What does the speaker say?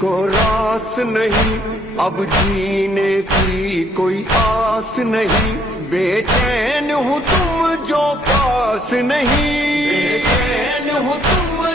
को रास नहीं, अब जीने की कोई आस नहीं। बेचैन हूँ तुम जो पास नहीं, बेचैन हूँ तुम